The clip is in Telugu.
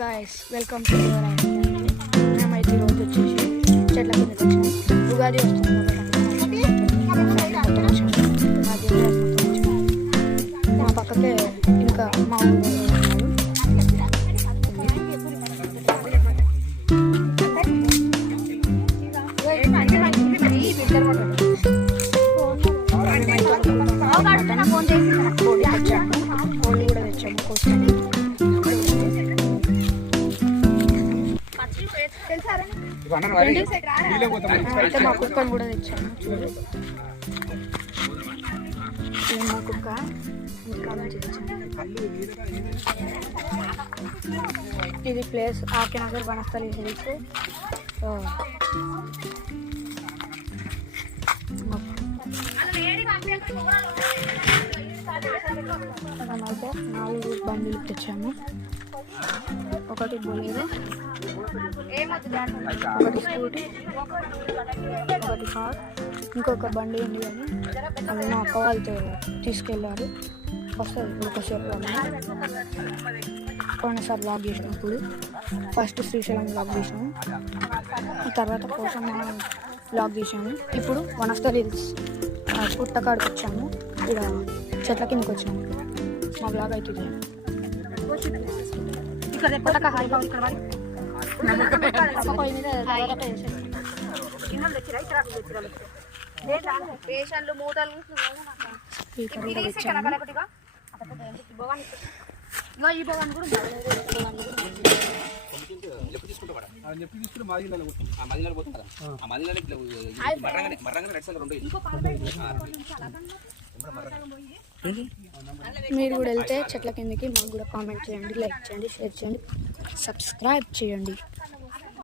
గాయస్ వెల్కమ్ టు యువర్ మేమైతే ఈరోజు వచ్చేసి చెట్ల కిందకి వచ్చాము. ఉగాది వస్తుంది మా పక్కకే ఇంకా మా ఊళ్ళో కోళ్ళు కూడా తెచ్చాము కోసుకొని. అయితే మా కుక్కను కూడా తెచ్చాము. ఇది మా కుక్క ఇంకా ఇది ప్లేస్ ఆకేనగర్ వనస్థలి హిల్స్. మనమైతే 4 బండిలు తెచ్చాము. ఒకటి బొలేరో, ఒకటి స్కూటీ, ఒకటి కార్, ఇంకొక బండి ఉంది కానీ అది మా అక్క వాళ్ళతో తీసుకెళ్ళారు. వస్తుంది ఒకసేపు పోయినసారి బ్లాగ్ చేసినప్పుడు ఫస్ట్ శ్రీశైలం బ్లాగ్ చేసాము, తర్వాత కోసం బ్లాగ్ చేసాము. ఇప్పుడు వనస్థలి హిల్స్ పుట్టకాడికి వచ్చాము. ఇక్కడ చెట్ల కిందకి వచ్చాము. మా బ్లాగ్ అయితే మీరు కూడా వెళ్తే చెట్ల కిందకి మాకు కూడా కామెంట్ చేయండి, లైక్ చేయండి, షేర్ చేయండి, సబ్స్క్రైబ్ చేయండి.